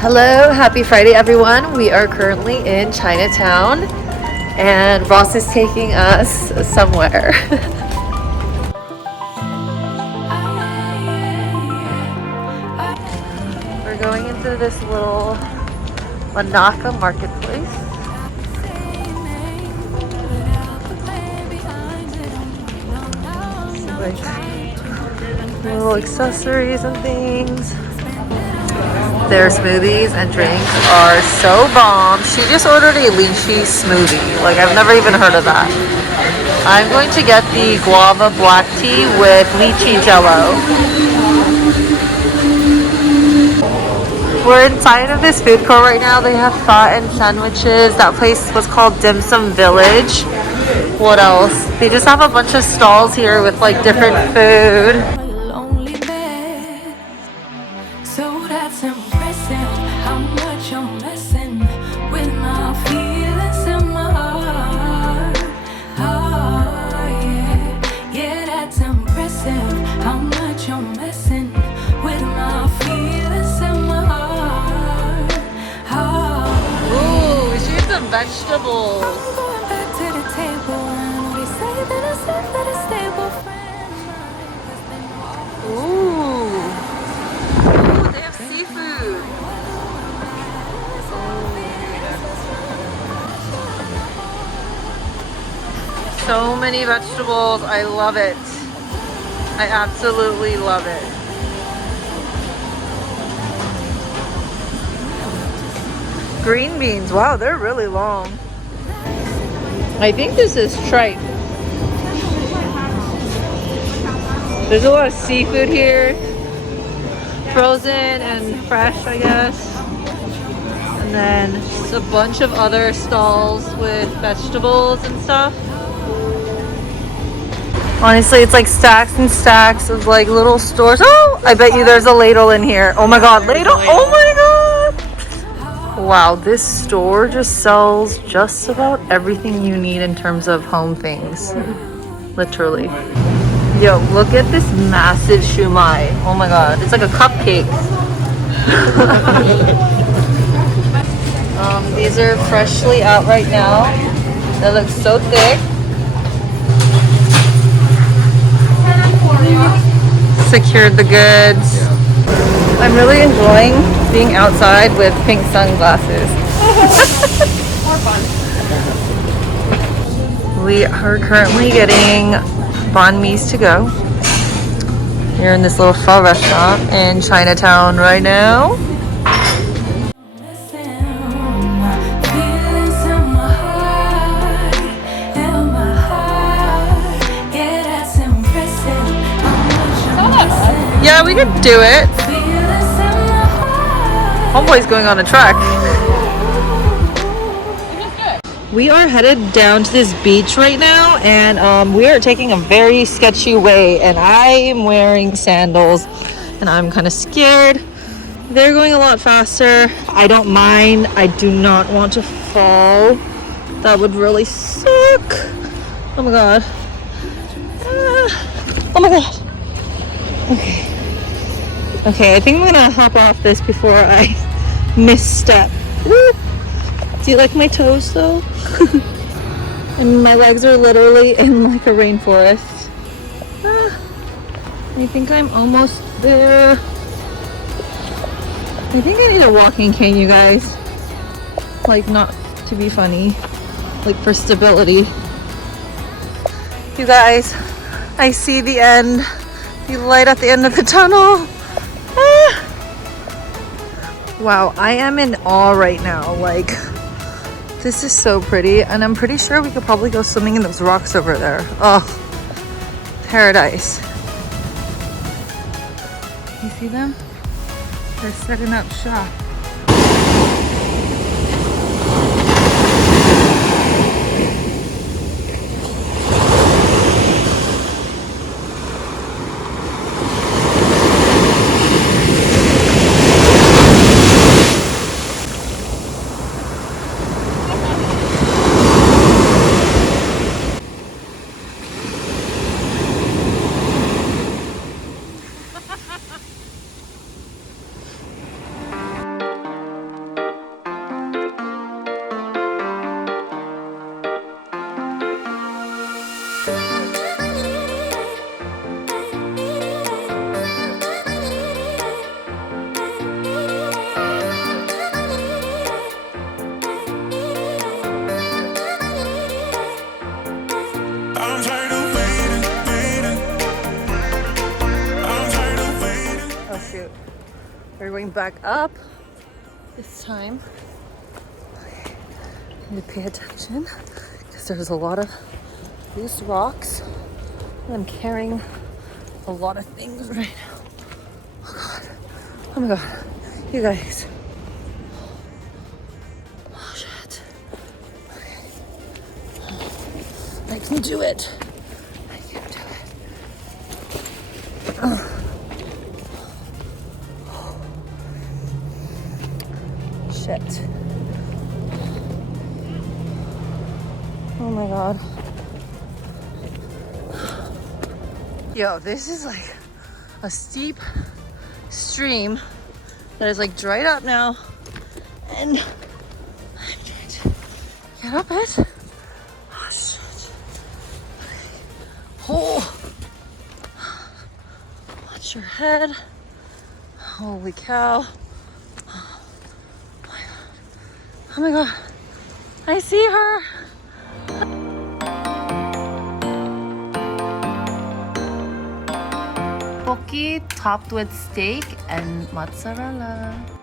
Hello, happy Friday everyone. We are currently in Chinatown and Ross is taking us somewhere. We're going into this little Manaka marketplace. Like little accessories and things. Their smoothies and drinks are so bomb. She just ordered a lychee smoothie. Like, I've never even heard of that. I'm going to get the guava black tea with lychee jello. We're inside of this food court right now. They have pho and sandwiches. That place was called Dim Sum Village. What else? They just have a bunch of stalls here with like different food. Vegetables. Ooh. Ooh, they have seafood. So many vegetables. I love it. I absolutely love it. Green beans. Wow, they're really long. I think this is tripe. There's a lot of seafood here. Frozen and fresh, I guess. And then just a bunch of other stalls with vegetables and stuff. Honestly, it's like stacks and stacks of like little stores. Oh, I bet you there's a ladle in here. Oh my god, ladle. Oh my god. Wow, this store just sells just about everything you need in terms of home things. Literally. Yo, look at this massive shumai. Oh my god, it's like a cupcake. These are freshly out right now. They look so thick. Secured the goods. I'm really enjoying being outside with pink sunglasses. More fun. We are currently getting banh mi's to go. We're in this little pho restaurant in Chinatown right now. Yeah, we could do it. Homeboy's going on a trek. We are headed down to this beach right now, and we are taking a very sketchy way, and I am wearing sandals, and I'm kind of scared. They're going a lot faster. I don't mind. I do not want to fall. That would really suck. Oh my god. Oh my god. Okay. Okay, I think I'm gonna hop off this before I misstep. Woo! Do you like my toes though? And my legs are literally in like a rainforest. I think I'm almost there. I think I need a walking cane, you guys. Like, not to be funny, like for stability. You guys, I see the end. The light at the end of the tunnel. Wow, I am in awe right now. Like, this is so pretty, and I'm pretty sure we could probably go swimming in those rocks over there. Oh, paradise. You see them? They're setting up shop. going back up this time. I need to pay attention because there's a lot of loose rocks. And I'm carrying a lot of things right now. Oh God. Oh my God. You guys. Oh shit. Okay. I can do it. I can do it. Shit. Oh my God. Yo, this is like a steep stream that is like dried up now. And I'm trying to get up it. Oh shit. Oh. Watch your head. Holy cow. Oh my God. I see her. Poke topped with steak and mozzarella.